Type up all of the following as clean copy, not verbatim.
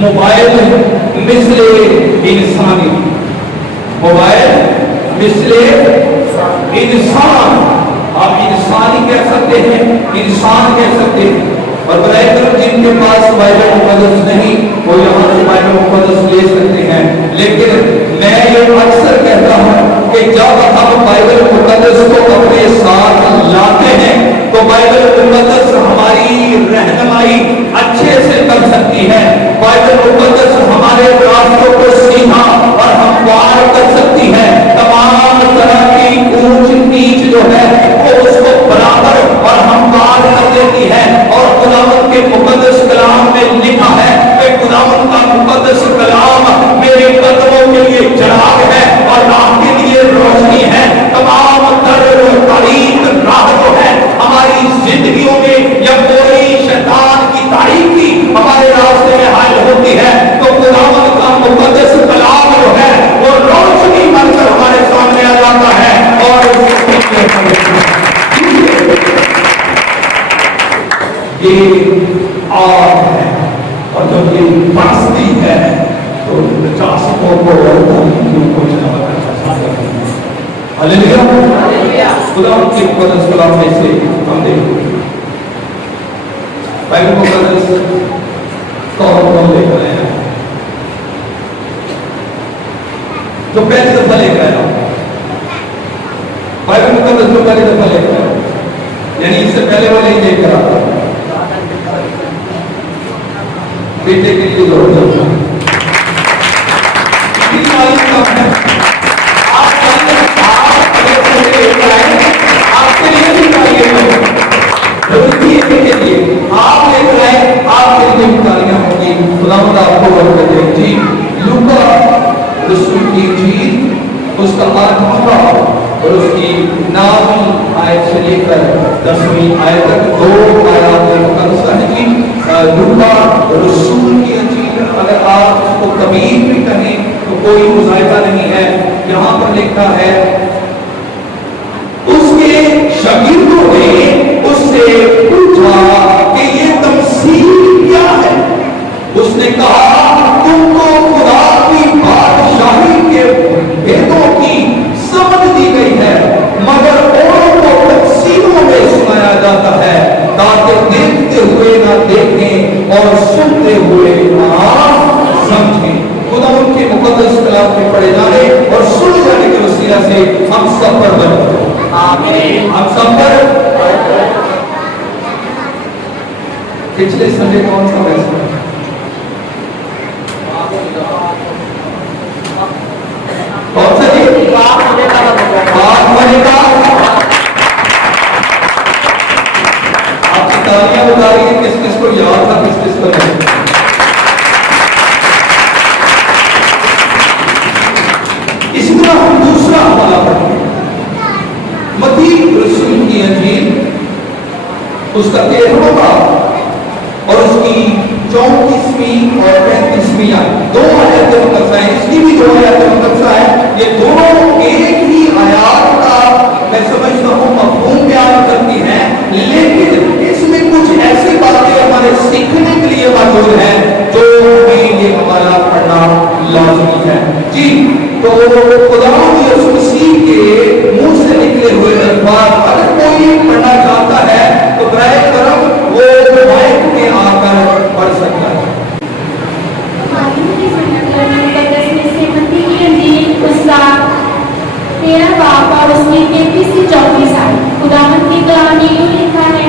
Mobile مثل انسانی، mobile مثل انسان، آپ انسانی کہہ سکتے ہیں، انسان کہہ سکتے ہیں۔ اور برائے کرم جن کے پاس بائبل مقدس نہیں وہ یہاں سے بائبل مقدس لے سکتے ہیں، لیکن میں یہ اکثر کہتا ہوں کہ جب ہم بائبل مقدس کو اپنے ساتھ لاتے ہیں تو بائبل مقدس ہماری رہنمائی اچھے سے کر سکتی ہے، بائبل مقدس ہمارے راستوں کو سیدھا اور ہموار کر سکتی ہے، تمام طرح کی اونچ نیچ جو ہے وہ اس کو برابر اور ہموار کر دیتی ہے۔ اور خداوند کے مقدس کلام میں لکھا ہے کہ خداوند کا مقدس کلام میرے قدموں کے لیے چراغ ہے اور راہ کے لیے روشنی ہے۔ تمام تر تاریک راہ جو ہے ہماری زندگیوں میں یا کوئی شیطان کی تاریکی ہمارے راستے میں حائل ہوتی ہے تو خداوند کا مقدس کلام جو ہے وہ روشنی بن کر ہمارے سامنے آ جاتا ہے اور یہ آگ ہے، اور جب یہ برستی ہے تو نجاستوں کو اور تاریکیوں کو جلا کر ہلیلویا۔ خدا کے مقدس کلام میں سے ہم دیکھتے ہیں بائبل مقدس کون لے کر آیا، جو پہلی دفعہ لے کر آیا بائبل مقدس، جو پہلی دفعہ لے کر آیا، یعنی اس سے پہلے وہ نہیں لے کر آتا، بیٹے کے لیے ضرور ہوتا ہے۔ آپ کے لیے بھی چاہیے کے لیے آپ لے کر آئے، آپ کے لیے بھی تالیاں ہوں گی، خداوند آپ کو برکت دے۔ جی لوکا رسول کی انجیل اس کا 8واں باب اور اس کی 9ویں آیت سے لے کر 10ویں آیت تک 2 آیات مقدسہ ہیں۔ جی لوکا رسول کی انجیل، اگر آپ اس کو کبیر بھی کہیں تو کوئی مذائقہ نہیں ہے۔ یہاں پر لکھا ہے اس کے شاگردوں نے اس سے پوچھا کہ یہ تمثیل کیا ہے؟ اس نے کہا تم کو خدا کی بادشاہی کے بھیدوں کی سمجھ دی گئی ہے، مگر اوروں کو تفسیروں میں سنایا جاتا ہے تاکہ دیکھتے ہوئے نہ دیکھیں اور سنتے ہوئے نہ سمجھیں۔ خدا ان کے مقدس کلام کے پڑھے جانے اور سنے جانے کے وسیلہ سے ہم سب پر برکت ہو۔ آمین۔ ہم سب پر پچھلے سنڈے کون سا فیصلہ ہے؟ کون سا جی؟ پاک ہونے کا۔ آپ کی تالیاں بتا رہی ہیں کس کس کو یاد تھا، کس کس کو نہیں۔ اسی طرح ہم دوسرا حوالہ پڑھیں گے، متی رسول کی انجیل اس کا 13واں باب اور اس کی 34ویں اور 35ویں آیت، 2 آیات مقدسہ ہیں، اس کی بھی 2 آیات مقدسہ ہیں۔ یہ دونوں ایک ہی آیات کا میں سمجھتا ہوں مفہوم بیان کرتی ہیں، لیکن اس میں کچھ ایسی باتیں ہمارے سیکھنے کے لیے موجود ہیں جو ہمیں یہ حوالہ پڑھنا لازمی ہے۔ جی تو خدا یسوع مسیح کے منہ سے نکلے ہوئے الفاظ اگر کوئی پڑھنا چاہتا ہے تو برائے کرم وہ مائک میں آ کر پڑھ سکتا ہے۔ اس کا 13 باب اور اس میں 33 سے 34 آیت، خداوند کے کلام میں یوں لکھا ہے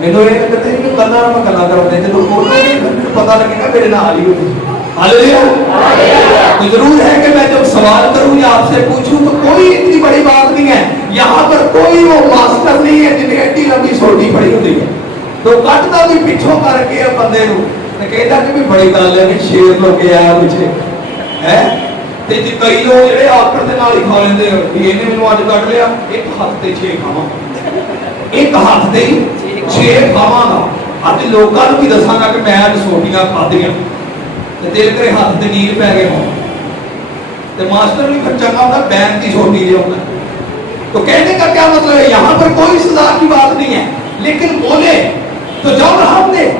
میرے یہ کہتے ہیں کہ کلا میں کلا کرتے ہیں جب بولنے پتا لگے گا میرے نال ہی ہوتی تو ضرور ہے کہ میں جب سوال کروں یا آپ سے پوچھوں تو کوئی اتنی بڑی بات نہیں ہے. یہاں پر کوئی وہ ماسٹر نہیں ہے جن نے ایڈی لمبی سوٹی پڑی ہوتی ہے تو کٹتا بھی پچھوں کر کے بندے کو کہتا کہ بھی بڑی گل ہے کہ شیر لو گیا مجھے ہے. کئی لوگ جڑے آکڑ کے نال ہی کھا لیندے یہ نے مینوں اج کٹ لیا ایک ہاتھ تے 6 کھاواں ایک ہاتھ تے 6 کھاواں گا. اج لوکاں نوں بھی دساں گا کہ میں اج سوٹیاں کھادیاں تے دل کرے ہاتھ تے نیل پی گئے ہوں تے ماسٹر بھی پھر چنگا ہوندا بین دی سوٹی دے ہوندا. تو کہنے کا کیا مطلب ہے یہاں پر کوئی سزا کی بات نہیں ہے لیکن بولے تو جب ہم نے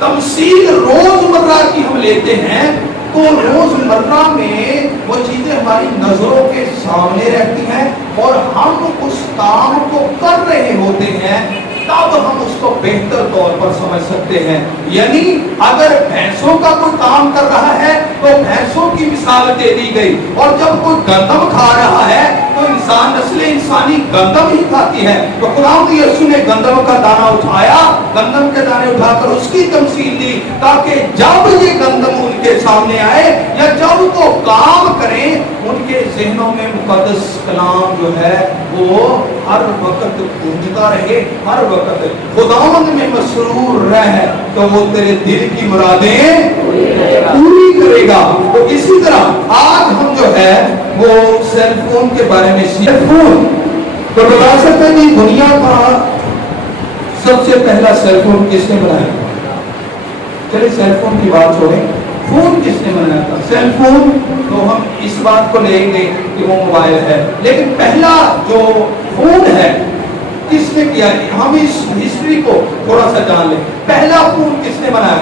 تمثیل روزمرہ کی ہم لیتے ہیں تو روزمرہ میں وہ چیزیں ہماری نظروں کے سامنے رہتی ہیں اور ہم اس کام کو کر رہے ہوتے ہیں تب ہم اس کو بہتر طور پر سمجھ سکتے ہیں. یعنی اگر بھینسوں کا کوئی کام کر رہا ہے تو بھینسوں کی مثال دے دی گئی اور جب کوئی گندم کھا رہا ہے تو انسان نسل انسانی گندم ہی کھاتی ہے. تو خداوند یسوع نے گندم کا دانہ اٹھایا گندم کے دانے اٹھا کر اس کی تمثیل دی تاکہ جب یہ گندم ان کے سامنے آئے یا جب وہ کام کریں ان کے ذہنوں میں مقدس کلام جو ہے وہ ہر وقت گونجتا رہے ہر وقت خداوند میں مسرور رہ تو وہ تیرے دل کی مرادیں پوری کرے گا. تو اسی طرح آج ہم جو ہے وہ سیل فون کے بارے میں سیل فون تو بتا سکتے ہیں کہ دنیا کا سب سے پہلا سیل فون کس نے بنایا؟ چلے سیل فون کی بات چھوڑیں فون کس نے بنایا تھا؟ سیل فون تو ہم اس بات کو لیں گے کہ وہ موبائل ہے لیکن پہلا جو فون ہے کس نے کیا؟ ہم اس ہسٹری کو تھوڑا سا جان لیں. پہلا فون کس نے بنایا؟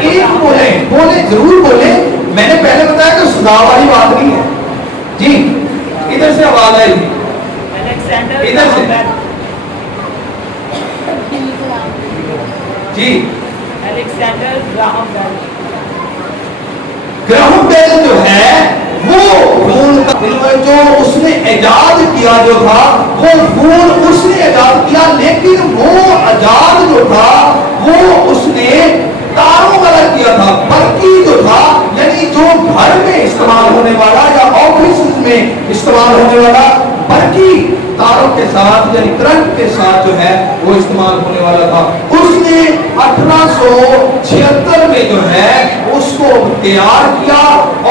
ایک بولیں ضرور بولیں. میں نے پہلے بتایا کہ سزا والی بات نہیں ہے. جی ادھر سے آواز آئی ادھر سے جی گراہم بیل جو ہے وہ فون جو اس نے ایجاد کیا جو تھا وہ فون اس نے ایجاد کیا لیکن وہ ایجاد جو تھا وہ اس نے تاروں والا کیا تھا. برقی جو تھا یعنی جو گھر میں استعمال ہونے والا یا آفس میں استعمال ہونے والا برقی تاروں کے ساتھ یعنی کرنٹ کے ساتھ جو ہے وہ استعمال ہونے والا تھا. اس نے 1876 میں جو ہے اس کو تیار کیا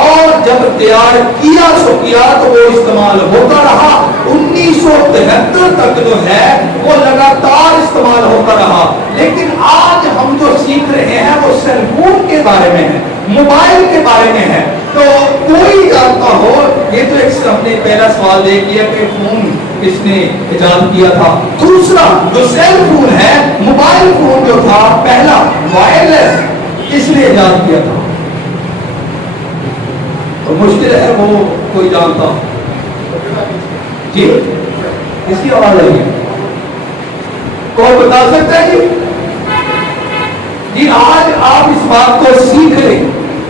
اور جب تیار کیا تو وہ استعمال ہوتا رہا. 1973 تک جو ہے وہ لگاتار استعمال ہوتا رہا. لیکن آج ہم جو سیکھ رہے ہیں وہ سیل فون کے بارے میں ہے موبائل کے بارے میں ہے. تو کوئی جانتا ہو یہ تو ایک ہم نے پہلا سوال دے کیا کہ فون کس نے ایجاد کیا تھا. دوسرا جو سیل فون ہے موبائل فون جو تھا پہلا وائرلیس کس نے ایجاد کیا تھا؟ تو مشکل ہے وہ کوئی جانتا جی اس کی آواز آئی ہے کوئی بتا سکتا ہے جی آج آپ اس بات کو سیکھ لیں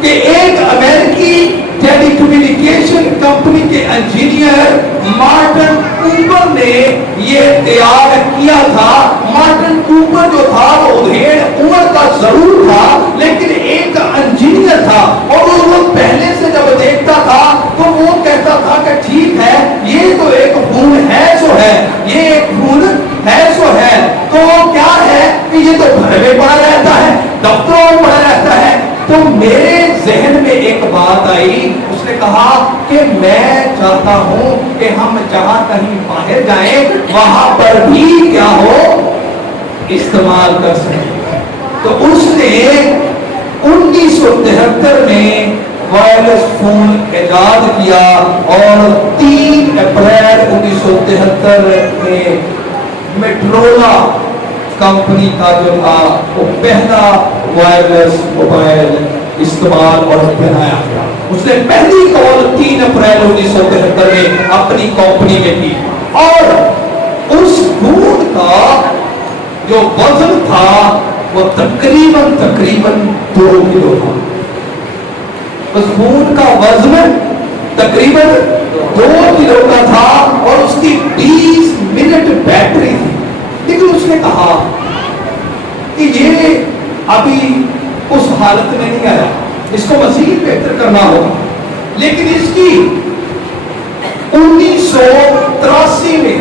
کہ ایک امریکی ٹیلی کمیونیکیشن کمپنی کے انجینئر مارٹن کوپر نے یہ تیار کیا تھا. مارٹن کوپر جو تھا وہ ادھیڑ عمر کا ضرور تھا لیکن ایک انجینئر تھا اور وہ پہلے سے جب دیکھتا تھا تو وہ کہتا تھا کہ ٹھیک ہے یہ تو ایک فون ہے سو ہے یہ ایک فون ہے سو ہے تو کیا ہے کہ یہ تو گھر میں پڑا رہتا ہے دفتروں میں پڑا رہتا ہے. تو میرے ذہن میں ایک بات آئی اس نے کہا کہ میں چاہتا ہوں کہ ہم جہاں کہیں باہر جائیں وہاں پر بھی کیا ہو استعمال کر سکیں. تو اس نے 1973 میں وائرلیس فون ایجاد کیا اور 3 اپریل 1973 میں میٹرولا کمپنی کا جو تھا وہ پہلا وائرلیس موبائل استعمال اور بنایا گیا. اس نے پہلی کال 3 اپریل 1973 میں اپنی کمپنی میں کی اور اس فون کا جو وزن تھا وہ تقریباً 2 کلو تھا. اس فون کا وزن تقریباً 2 کلو کا تھا اور اس کی 20 منٹ بیٹری تھی. لیکن اس نے کہا کہ یہ ابھی اس حالت میں نہیں آیا، اس کو مزید بہتر کرنا ہوگا، لیکن اس کی 1983 میں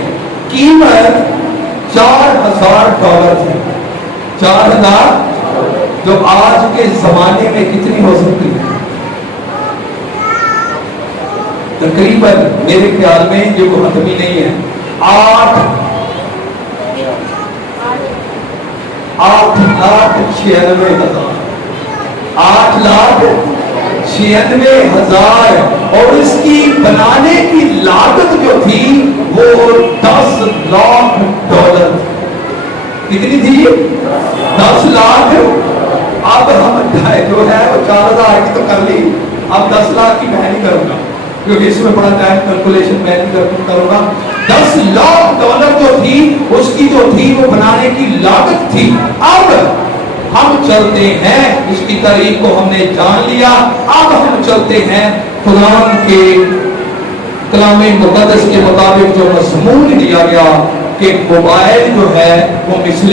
قیمت $4,000 تھی۔ 4,000 جو آج کے زمانے میں کتنی ہو سکتی ہے؟ تقریباً میرے خیال میں یہ کوئی حتمی نہیں ہے، 8,96,000 8,96,000 اور اس کی بنانے کی لاگت جو تھی وہ $10 لاکھ۔ کتنی تھی؟ 10 لاکھ۔ اب ہم جو ہے وہ 4,000 کی تو کر لی، اب 10 لاکھ کی میں نہیں کروں گا کیونکہ اس میں بڑا ٹائم کیلکولیشن میں نہیں کروں گا۔ $10 لاکھ جو تھی اس کی جو تھی وہ بنانے کی لاگت تھی۔ اب ہم چلتے ہیں، اس کی تاریخ کو ہم نے جان لیا، اب ہم چلتے ہیں قرآن کے کلام مقدس کے مطابق جو مضمون دیا گیا کہ موبائل جو ہے وہ مثل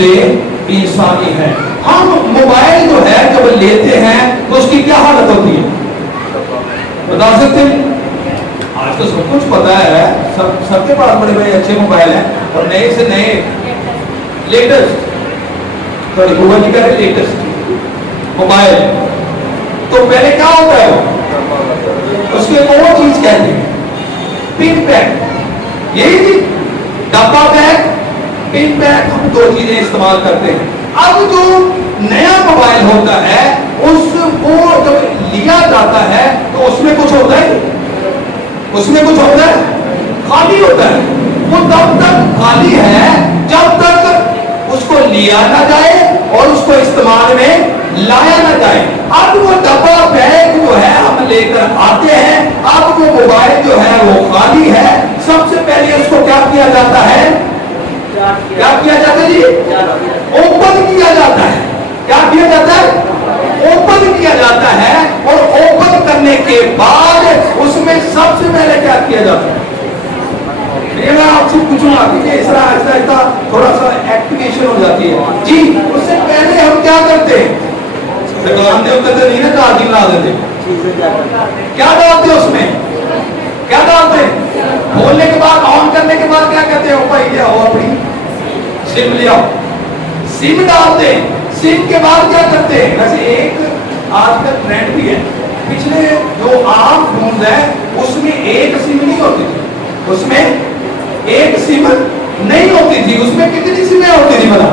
انسانی ہے۔ ہم موبائل جو ہے جب لیتے ہیں تو اس کی کیا حالت ہوتی ہے بتا سکتے ہیں؟ آج تو سب کچھ پتا ہے، سب کے پاس بڑے بڑے اچھے موبائل ہیں اور نئے سے نئے لیٹسٹ، گوگل جی کا ہے لیٹسٹ موبائل، تو پہلے کیا ہوتا ہے اس کے وہ چیز کہتے ہیں پن پیک، یہی تھی ڈبا پیک پن پیک، ہم دو چیزیں استعمال کرتے ہیں۔ اب جو نیا موبائل ہوتا ہے اس کو جب لیا جاتا ہے تو اس میں کچھ ہوتا ہے، اس میں کچھ ہوتا ہے، خالی ہوتا ہے، وہ تب تک خالی ہے جب تک اس کو لیا نہ جائے اور اس کو استعمال میں لایا نہ جائے۔ اب وہ ڈبا بیگ جو ہے ہم لے کر آتے ہیں، اب وہ موبائل جو ہے وہ خالی ہے، سب سے پہلے اس کو کیا کیا جاتا ہے؟ کیا کیا جاتا ہے جی؟ اوپن کیا جاتا ہے۔ کیا کیا جاتا ہے؟ اوپن کیا جاتا ہے، اور اوپن کرنے کے بعد اس میں سب سے پہلے کیا کیا جاتا ہے؟ میں آپ سے پوچھوں گا کہ اس طرح ایسا تھوڑا سا ایکٹیویشن ہو جاتی ہے جی، اس سے پہلے ہم کیا کرتے ہیں؟ دکان دے ہوتے نہیں نا چارجنگ لا دیتے، کیا ڈالتے اس میں؟ کیا ڈالتے ہیں؟ کھولنے کے بعد آن کرنے کے بعد کیا کہتے ہیں؟ بھائی لے آؤ اپنی سم لے آؤ، سم ڈالتے ہیں۔ سم کے بعد کیا کرتے ہیں؟ ویسے ایک آج کل ٹرینڈ بھی ہے، پچھلے جو عام فون ہے اس میں ایک سم نہیں ہوتی تھی، اس میں ایک سم نہیں ہوتی تھی، اس میں کتنی سمیں ہوتی تھی بتا؟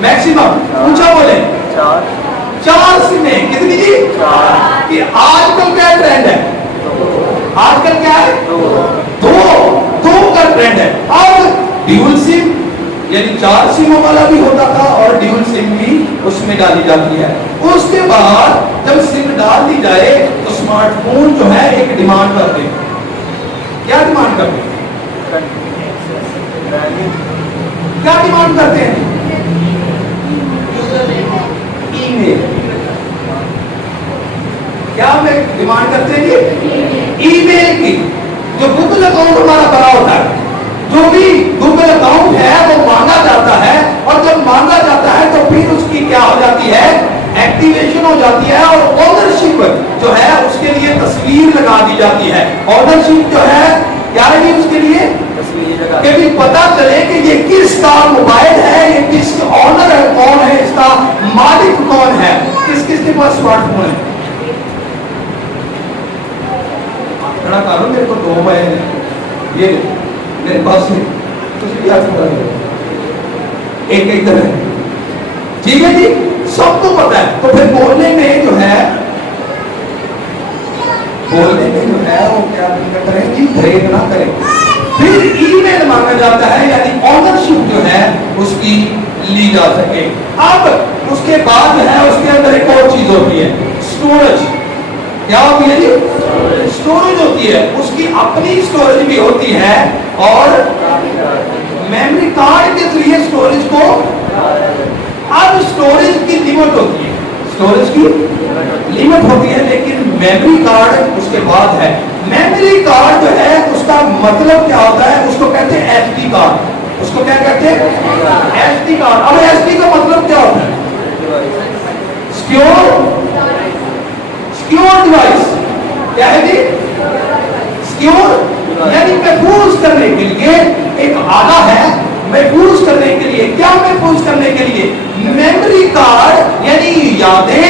میکسیمم پوچھا بولے 4 سمیں، کتنی جی؟ کہ آج کل کیا ٹرینڈ ہے؟ آج کل کیا ہے؟ دو کا ٹرینڈ ہے۔ اور ڈیول سم یعنی 4 سموں والا بھی ہوتا تھا اور ڈیول سم بھی اس میں ڈالی جاتی ہے۔ اس کے بعد جب سم ڈال دی جائے تو اسمارٹ فون جو ہے ایک ڈیمانڈ کرتے ہیں۔ کیا ڈیمانڈ کرتے ہیں؟ کیا ڈیمانڈ کرتے ہیں؟ ای میل۔ کیا ڈیمانڈ کرتے ہیں؟ ای میل کی، جو گوگل اکاؤنٹ ہمارا بنا ہوتا ہے، جو بھی گوگل اکاؤنٹ ہے وہ مانگا جاتا ہے، اور جب مانگا جاتا ہے تو پھر اس کی کیا ہو جاتی ہے؟ ایکٹیویشن ہو جاتی ہے، اور اونرشپ جو ہے اس کے لیے تصویر لگا دی جاتی ہے۔ اونرشپ جو ہے کیا ہے اس کے لیے؟ کہ بھی پتا چلے کہ یہ کس کا موبائل ہے، یہ کس کا آنر ہے، کون ہے اس کا مالک، کون ہے، کس کے پاس اسمارٹ فون ہے۔ کھڑا کرو، میرے کو 2 موبائل ہیں، یہ میرے پاس ہے، ایک ادھر ہے، ٹھیک ہے جی، سب کو پتا ہے۔ تو پھر بولنے میں جو ہے وہ کیا کریں جی؟ گریڈ نہ کریں۔ پھر ای میل مانگا جاتا ہے، یعنی آنرشپ جو ہے اس کی لی جا سکے۔ اب اس کے بعد جو ہے اس کے اندر ایک اور چیز ہوتی ہے، اسٹوریج۔ کیا ہوتی ہے جی؟ اسٹوریج ہوتی ہے، اس کی اپنی اسٹوریج بھی ہوتی ہے، اور میموری کارڈ کے ذریعے اسٹوریج کو، اب اسٹوریج کی لیمٹ ہوتی ہے، اسٹوریج کی لیمٹ ہوتی ہے، لیکن میموری کارڈ اس کے بعد ہے۔ میموری کارڈ جو ہے اس کا مطلب کیا ہوتا ہے؟ اس کو کہتے ہیں ایس ڈی کارڈ، اس کو کیا کہتے ہیں؟ S D card. اب ایس ڈی کا مطلب کیا ہوتا ہے؟ Secure device. کیا ہے جی؟ سیکیور یعنی محفوظ کرنے کے لیے ایک آلہ ہے. محفوظ کرنے کے لیے کیا؟ محفوظ کرنے کے لیے میموری کارڈ یعنی یادیں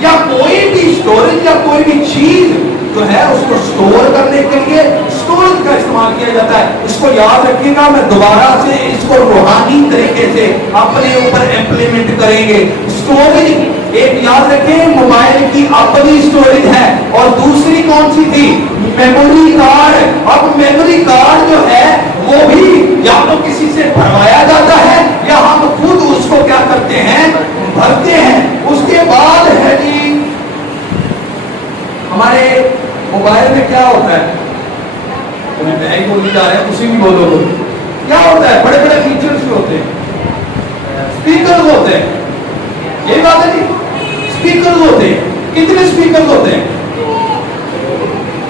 یا کوئی بھی اسٹوریج یا کوئی بھی چیز جو ہے اس کو سٹور کرنے کے لیے اسٹوریج کا استعمال کیا جاتا ہے. اس کو یاد رکھیے گا, میں دوبارہ سے اس کو روحانی طریقے سے اپنے اوپر امپلیمنٹ کریں گے. اسٹوریج ایک یاد رکھیں, موبائل کی اپنی اسٹوریج ہے اور دوسری کون سی تھی؟ Memory card. اب میموری کارڈ جو ہے وہ بھی یا تو کسی سے بھروایا جاتا ہے یا ہم خود اس کو کیا کرتے ہیں؟ بھرتے ہیں. اس کے بعد ہے جی ہمارے موبائل میں کیا ہوتا ہے؟ میں نہیں بولنے جا رہا ہوں, اسی بھی بولو. کیا ہوتا ہے؟ بڑے بڑے فیچرز ہوتے ہیں, اسپیکرز ہوتے ہیں. یہ بات ہے جی, اسپیکرز ہوتے ہیں. کتنے اسپیکرز ہوتے ہیں؟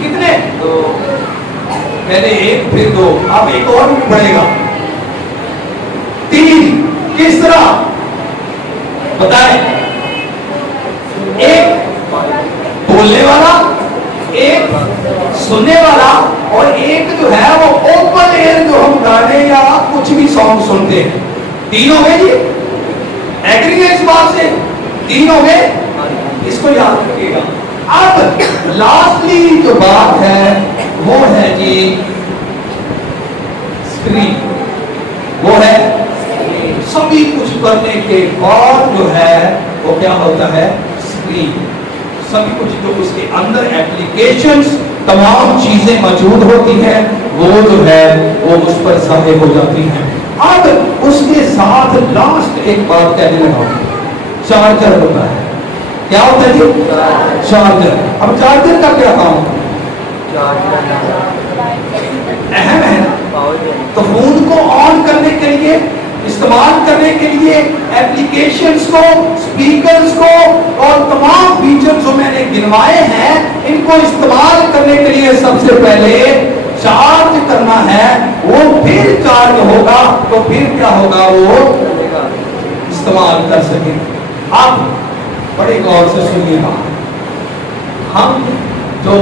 کتنے؟ پہلے ایک پھر دو, اب ایک اور بھی بڑھے گا, 3. کس طرح بتائیں؟ ایک بولنے والا, ایک سننے والا, اور ایک جو ہے وہ اوپن ایئر جو ہم گانے یا کچھ بھی سانگ سنتے ہیں. 3 ہو گئے جی. ایگری ہے اس بات سے؟ 3 ہو گئے. اس کو یاد رکھیے گا. اب لاسٹلی جو بات ہے وہ ہے جی اسکرین. وہ ہے سبھی کچھ کرنے کے بعد جو ہے وہ کیا ہوتا ہے؟ اسکرین. سبھی کچھ جو اس کے اندر ایپلیکیشنز تمام چیزیں موجود ہوتی ہیں وہ جو ہے وہ اس پر ظاہر ہو جاتی ہیں. اب اس کے ساتھ لاسٹ ایک بات کہنے لگا, چارجر ہوتا ہے. کیا ہوتا ہے جی؟ چارجر. اب چارجر کا کیا کام ہوتا ہے؟ اہم ہے نا. تو فون کو آن کرنے کے لیے, استعمال کرنے کے لیے ایپلیکیشنز کو, اسپیکرز کو اور تمام فیچر جو میں نے گنوائے ہیں ان کو استعمال کرنے کے لیے سب سے پہلے چارج کرنا ہے. وہ پھر چارج ہوگا تو پھر کیا ہوگا؟ وہ استعمال کر سکیں. اب بڑے غور سے سنیے گا, ہم جو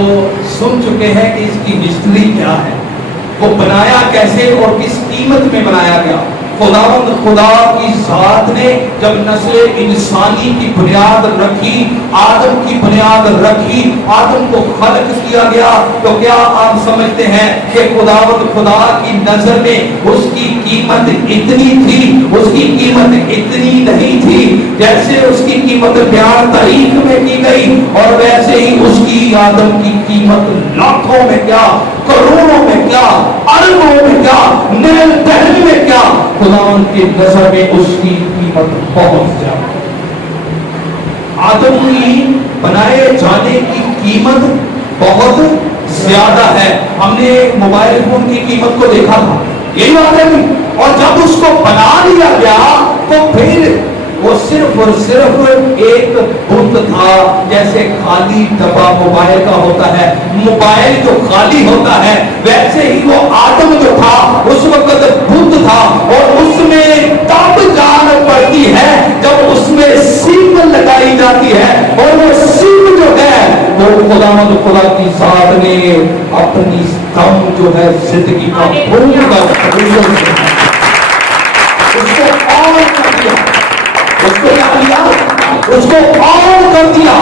سن چکے ہیں کہ اس کی ہسٹری کیا ہے, وہ بنایا کیسے اور کس قیمت میں بنایا گیا. خدا کی ذات نے جب نسل انسانی کی بنیاد رکھی, آدم کی بنیاد رکھی, آدم کو خلق کیا گیا, تو کیا آپ سمجھتے ہیں کہ خدا کی نظر میں اس کی قیمت اتنی تھی؟ اس کی قیمت اتنی نہیں تھی. جیسے اس کی قیمت بیان تاریخ میں کی گئی اور ویسے ہی اس کی آدم کی قیمت لاکھوں میں کیا, کروڑوں میں کیا, اربوں میں کیا, نیل دہل میں کیا, خدا کی نظر میں اس کی قیمت بہت زیادہ. آدم کی بنائے جانے کی قیمت بہت زیادہ ہے. ہم نے موبائل فون کی قیمت کو دیکھا تھا, یہی بات ہے. اور جب اس کو بنا لیا گیا تو پھر وہ صرف اور صرف ایک بت تھا. جیسے خالی ڈبہ موبائل کا ہوتا ہے, موبائل جو خالی ہوتا ہے ویسے ہی وہ آدم جو تھا اس وقت بت تھا. اور اس میں تب جان پڑتی ہے جب اس میں سم لگائی جاتی ہے, اور وہ سم جو ہے وہ خدا کی ذات نے اپنی دم جو ہے زندگی کا بھول کا اس کو آن کر دیا, اس کو کیا کیا؟ اس کو آن کر دیا.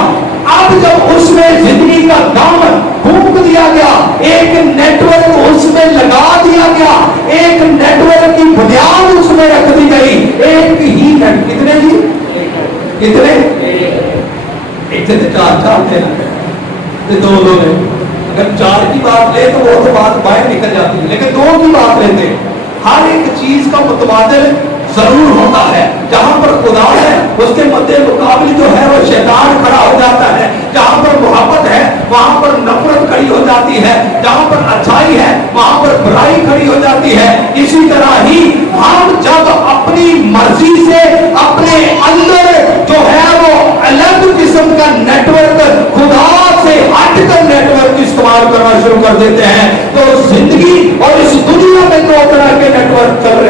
اب جب اس میں زندگی کا دم پھونک دیا گیا, ایک نیٹ ورک اس میں لگا دیا گیا, ایک نیٹ ورک کی بنیاد اس میں رکھ دی گئی. ایک ہی نیٹ, کتنے جی؟ کتنے؟ ایک سے 4 تھے, 2 نے. اگر 4 کی بات لے تو وہ تو بات باہر نکل جاتی ہے, لیکن 2 کی بات لیتے. ہر ایک چیز کا متبادل ضرور ہوتا ہے. جہاں پر خدا ہے اس کے مد مقابل جو ہے وہ شیطان کھڑا ہو جاتا ہے. جہاں پر محبت ہے وہاں پر نفرت کھڑی ہو جاتی ہے. جہاں پر اچھائی ہے وہاں پر برائی کھڑی ہو جاتی ہے. اسی طرح ہی ہم جب اپنی مرضی سے اپنے اندر جو ہے وہ الگ قسم کا نیٹ ورک, خدا سے ہٹ کر نیٹ ورک استعمال کرنا شروع کر دیتے ہیں, تو زندگی اور اس دنیا میں 2 طرح کے نیٹ ورک چل رہے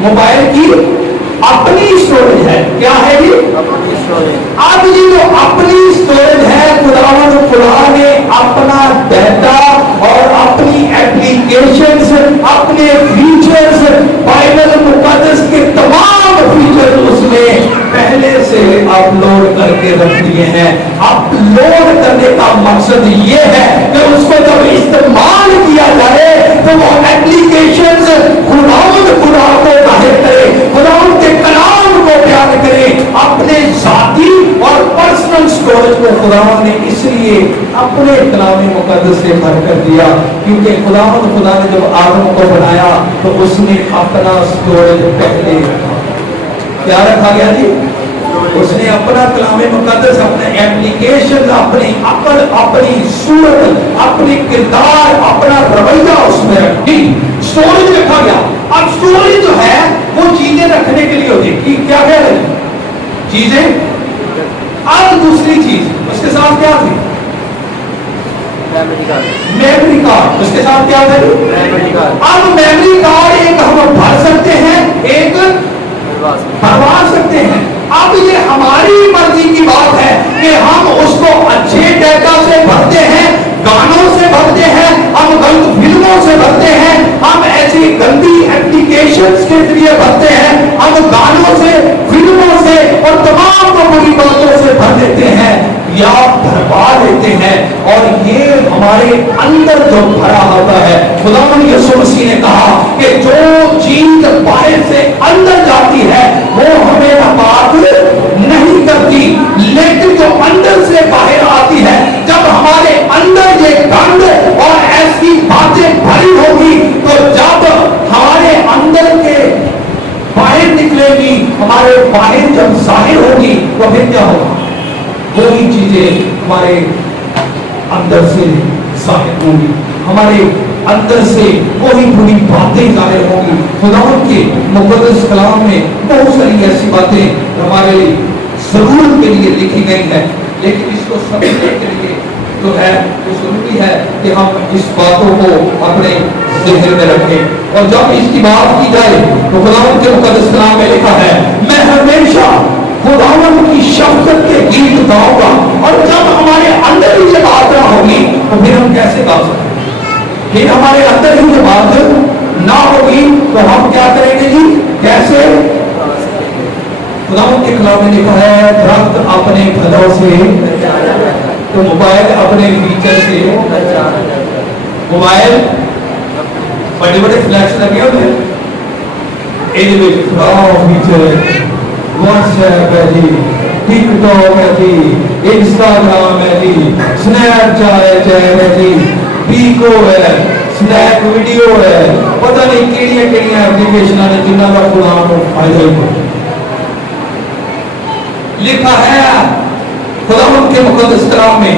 موبائل کی اپنی اسٹوریج ہے. کیا ہے جی؟ اب یہ جو اپنی اسٹوریج ہے خداوند خدا نے اپنا ڈیٹا اور اپنی ایپلیکیشنز اپنے فیچرز بائبل مقدس کے تمام فیچرز اس نے پہلے سے اپلوڈ کر کے رکھ دیے ہیں. اپلوڈ کرنے کا مقصد یہ ہے کہ اس کو جب استعمال کیا جائے تو وہ ایپلیکیشنز خداوند خدا کو ظاہر کرے, خداوند کے کلام کو بیان کرے. اپنے ذاتی اور پرسنل سٹوریج کو خداوند نے اس لیے اپنے کلام مقدس سے بھر کر دیا کیونکہ خداوند خدا نے جب آدم کو بنایا تو اس نے اپنا سٹوریج پہلے کیا رکھا گیا جی؟ اس نے اپنا کلام مقدس, اپنے ایپلیکیشن, اپنی عقل, اپنی صورت, اپنی کردار, اپنا رویہ اس میں رکھی, سٹوریج رکھا گیا. اب سٹوریج جو ہے وہ چیزیں رکھنے کے لیے ہوتی ہے. کیا کہہ رہے ہیں چیزیں؟ اب دوسری چیز اس کے ساتھ کیا تھی؟ Memory card. اس کے ساتھ کیا تھا؟ اب میموری کارڈ ایک ہم بھر سکتے ہیں, ایک بھروا سکتے ہیں. اب یہ ہماری مرضی کی بات ہے کہ ہم اس کو اچھے ڈیٹا سے بھرتے ہیں, گانوں سے بھرتے ہیں, ہم غلط فلموں سے بھرتے ہیں, ہم ایسی گندی ایپلیکیشنز کے ذریعے بھرتے ہیں, ہم گانوں سے, فلموں سے اور تمام بری باتوں سے بھر دیتے ہیں یا بھروا لیتے ہیں. اور یہ ہمارے اندر جو بھرا ہوتا ہے, خداوند یسوع مسیح نے کہا کہ جو چیز باہر سے اندر جاتی ہے وہ ہمیں ناپاک نہیں کرتی, لیکن جو اندر سے باہر آتی ہے, جب ہمارے اندر یہ گند اور ایسی باتیں بھری ہوگی تو جب ہمارے اندر کے باہر نکلے گی, ہمارے باہر جب ظاہر ہوگی تو پھر کیا ہوگا؟ وہی چیزیں ہمارے اندر سے ظاہر ہوں گی, ہمارے اندر سے وہی بری باتیں ظاہر ہوں گی. خداوند کے مقدس کلام میں بہت ساری ایسی باتیں ہمارے ضرورت کے لیے لکھی گئی ہیں, لیکن اس کو سمجھنے کے لیے جو ہے وہ ضروری ہے کہ ہم اس باتوں کو اپنے ذہن میں رکھیں. اور جب اس کی بات کی جائے تو خداوند کے مقدس کلام میں لکھا ہے, میں ہمیشہ خداوند کی شفقت کے گیت گاؤں گا. اور جب ہمارے اندر ہی یہ بات نہ ہوگی تو پھر ہم کیسے گا سکتے ہیں؟ پھر ہمارے اندر ہی یہ بات نہ ہوگی تو ہم کیا کریں گے جی؟ کیسے؟ خداوند کے کلام میں لکھا ہے درخت اپنے پھلوں سے, تو موبائل اپنے فیچر سے, موبائل بڑے بڑے فلیش لگے ہوتے ہیں, فیچر واٹس ایپ ہے جی, ٹک ٹاک ہے جی, انسٹاگرام ہے جی, اسنیپ چیٹ ہے جی, پیکو ہے, اسنیپ ویڈیو ہے, پتہ نہیں کیڑیاں کیڑیاں ایپلیکیشن نے جنہوں کا قرآن کو فائدہ ہی پہنچا. لکھا ہے خداوند کے مقدس کلام میں,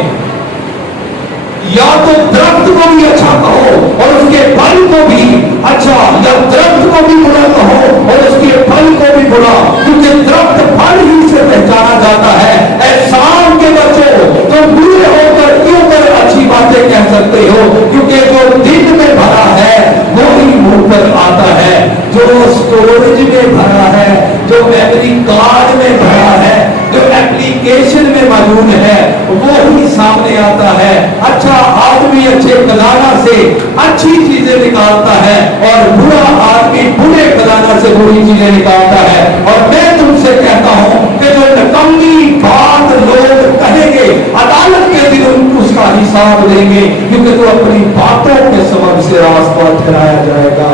یا تو درخت کو بھی اچھا کہو اور اس کے پھل کو بھی اچھا, یا درخت کو بھی برا کہو اور اس کے پھل کو بھی برا, کیونکہ درخت پھل ہی سے پہچانا جاتا ہے. احسان کے بچوں تم برے ہو کر کیوں کر اچھی باتیں کہہ سکتے ہو, کیونکہ جو دل میں بھرا ہے وہی منہ پر آتا ہے. جو اسٹوریج میں بھرا ہے, جو میموری کارڈ میں بھرا ہے, جو ایپلیکیشن میں موجود ہے وہی سامنے آتا ہے. اچھا آدمی اچھے خزانہ سے اچھی چیزیں نکالتا ہے اور برا آدمی برے خزانہ سے بری چیزیں نکالتا ہے. اور میں تم سے کہتا ہوں کہ جو نکمی بات لوگ کہیں گے عدالت کے دن اس کا حساب دیں گے, کیونکہ تو اپنی باتوں کے سبب سے راستہ ٹھہرایا جائے گا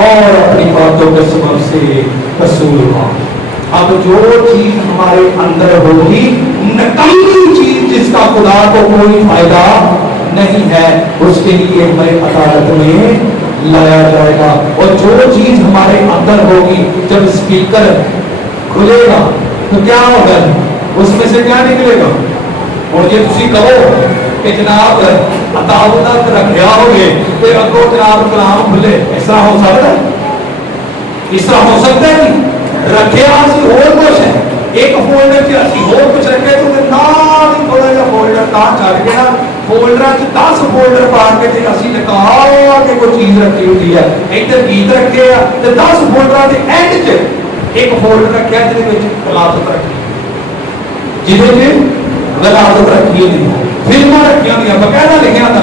اور اپنی باتوں کے سبب سے رسول ہوا. اب جو چیز ہمارے اندر ہوگی, نکمی چیز جس کا خدا کو کوئی فائدہ نہیں ہے, اس کے لیے ہمیں عدالت میں لایا جائے گا. اور جو چیز ہمارے اندر ہوگی, جب اسپیکر کھلے گا تو کیا ہوگا, اس میں سے کیا نکلے گا؟ اور یہ تسی کہو کہ جناب عدالت رکھیا ہوگے تو اگو جناب کلام کھلے, اس طرح ہو سکتا ہے؟ اس طرح ہو سکتا ہے نہیں. رکھیا اسی اور کچھ ہے, ایک فولڈر کی اسی اور کچھ رکھے تو نال تھوڑا جا فولڈر ਨਿਕਾਹ ਛੱਡ ਕੇ ਨਾ ਫੋਲਡਰਾਂ 'ਚ 10 ਫੋਲਡਰ ਪਾ ਕੇ ਤੇ ਅਸੀਂ ਨਿਕਾਹ ਕੇ ਕੋਈ ਚੀਜ਼ ਰੱਖੀ ਹੁੰਦੀ ਹੈ, ਇੱਧਰ ਗੀਤ ਰੱਖੇ ਆ ਤੇ 10 ਫੋਲਡਰਾਂ ਦੇ ਐਂਡ 'ਚ ਇੱਕ ਫੋਲਡਰ ਰੱਖਿਆ ਜਿਹਦੇ ਵਿੱਚ ਵਿਲਾਸਤ ਰੱਖੀ, ਜਿਹਦੇ 'ਚ ਵਿਲਾਸਤ ਰੱਖੀ ਹੁੰਦੀ ਹੈ, ਫਿਲਮਾਂ ਰੱਖੀਆਂ ਹੁੰਦੀਆਂ, ਬਕਾਇਦਾ ਲਿਖਿਆ ਹੁੰਦਾ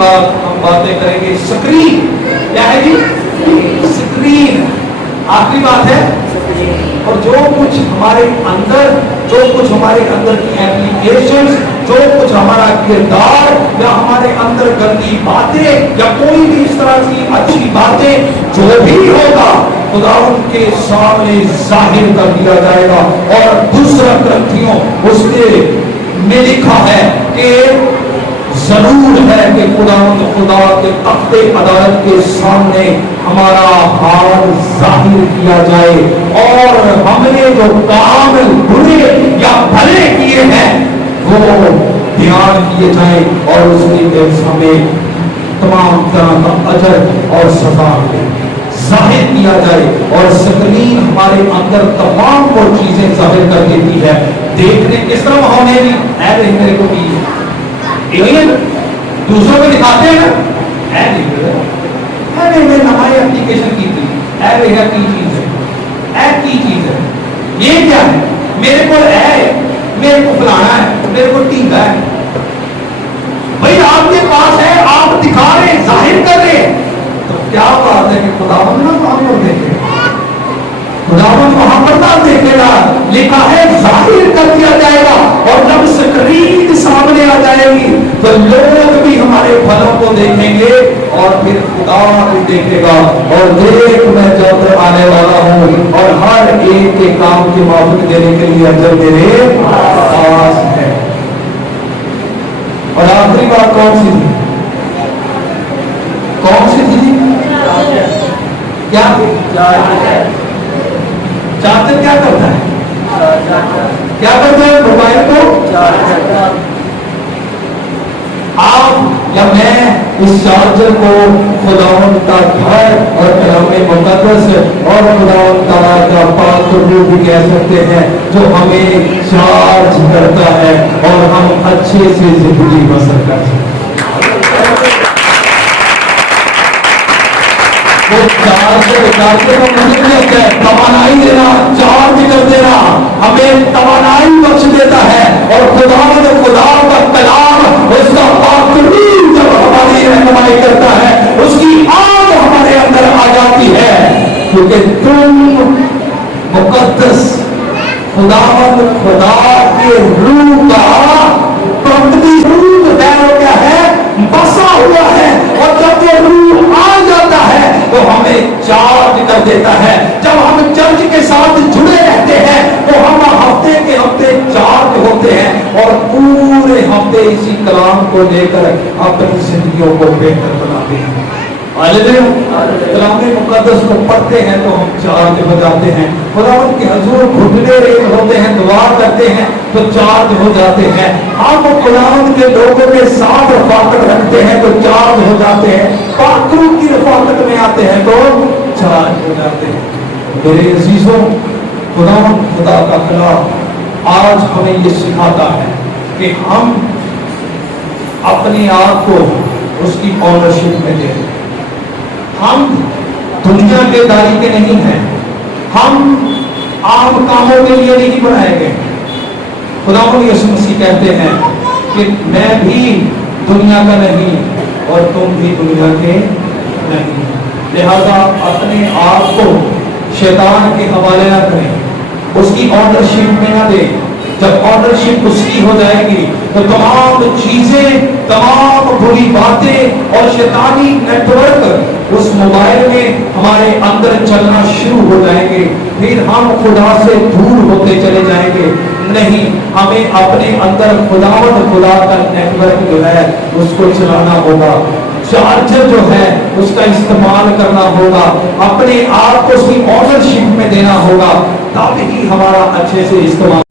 بات ہم باتیں کریں گے اسکرین. کیا ہے جی؟ اسکرین. آخری بات ہے اور جو کچھ ہمارے اندر کی ایپلیکیشنز، جو کچھ ہمارا کردار یا ہمارے اندر گندی باتیں یا کوئی بھی اس طرح کی اچھی باتیں جو بھی ہوگا خدا ان کے سامنے ظاہر کر دیا جائے گا. اور دوسرا کرنتھیوں اس میں لکھا ہے کہ ضرور ہے کہ خدا کے تخت عدالت کے سامنے ہمارا حال ظاہر کیا جائے اور ہم نے جو کام برے یا بھلے کیے ہیں وہ بیان کیے جائیں اور اس کے ہمیں تمام طرح کا اجر اور سزا ظاہر کیا جائے. اور سکرین ہمارے اندر تمام وہ چیزیں ظاہر کر دیتی ہے. دیکھنے کس طرح ہونے بھی اے میرے کو بھی دوسروں کو دکھاتے ہیں نا اے میں ہماری اپلیکیشن کی تھی اے کی چیز ہے اے کی چیز ہے یہ کیا ہے میرے کو اے میرے کو فلانا ہے میرے کو ٹیکا ہے. بھائی آپ کے پاس ہے آپ دکھا رہے ہیں ظاہر کر رہے ہیں تو کیا بات ہے کہ خداوند نہ وہاں پر دیکھے خداوند وہاں پر نہ دیکھے گا. لکھا ہے ظاہر کر دیا جائے گا اور جب سکرین سامنے آ جائے گی تو لوگ بھی ہمارے پھلوں کو دیکھیں گے اور پھر خدا بھی دیکھے گا. اور دیکھ میں جب آنے والا ہوں اور ہر ایک کے کام کے موافق دینے کے لیے اجر میرے پاس ہے. اور آخری بات کون سی تھی کیا چارجر کیا کرتا ہے کیا کرتا ہے موبائل کو آپ یا میں اس چارجر کو خداوند کا گھر اور کلام مقدس اور خداوند تعالیٰ کا پاک روح بھی کہہ سکتے ہیں جو ہمیں چارج کرتا ہے اور ہم اچھے سے زندگی بسر کر سکتے ہیں. توانائی دینا چارج کر دینا ہمیں توانائی بخش دیتا ہے. اور خدا کا کلام اس کا پاکرین جب ہماری رہنمائی کرتا ہے اس کی آگ ہمارے اندر آ جاتی ہے کیونکہ تم مقدس خدا کے روح کا روح کیا ہے بسا ہوا ہے. اور جب وہ روح آ جاتا ہے تو ہمیں چارج کر دیتا ہے. جب ہم چرچ کے ساتھ جڑے رہتے ہیں تو ہم ہفتے کے ہفتے چارج ہوتے ہیں اور پورے ہفتے اسی کلام کو لے کر اپنی زندگیوں کو بہتر بناتے ہیں. کلام مقدس کو پڑھتے ہیں تو ہم چارج ہو جاتے ہیں. خداوند کے حضور گھٹنے ریت ہوتے ہیں دعا کرتے ہیں تو چارج ہو جاتے ہیں. ہم خداوند کے لوگوں کے ساتھ رفاقت رکھتے ہیں تو چارج ہو جاتے ہیں. پاکروں کی رفاقت میں آتے ہیں تو چارج ہو جاتے ہیں. میرے عزیزوں خدا کا کلام آج ہمیں یہ سکھاتا ہے کہ ہم اپنے آپ کو اس کی اونرشپ میں دیں. ہم دنیا کے داری کے نہیں ہیں. ہم عام کاموں کے لیے نہیں بنائے گئے. خداوند یسوع مسیح کہتے ہیں کہ میں بھی دنیا کا نہیں اور تم بھی دنیا کے نہیں. لہذا اپنے آپ کو شیطان کے حوالے نہ کریں, اس کی آنرشپ میں نہ دیں. جب آنرشپ اس کی ہو جائے گی تو تمام چیزیں, تمام بری باتیں اور شیطانی نیٹ ورک اس موبائل میں ہمارے اندر چلنا شروع ہو جائیں گے. پھر ہم خدا سے دور ہوتے چلے جائیں گے. نہیں, ہمیں اپنے اندر خدا کا نیٹ ورک جو ہے اس کو چلانا ہوگا. چارجر جو ہے اس کا استعمال کرنا ہوگا. اپنے آپ کو اس کی آنرشپ میں دینا ہوگا, تب ہی ہمارا اچھے سے استعمال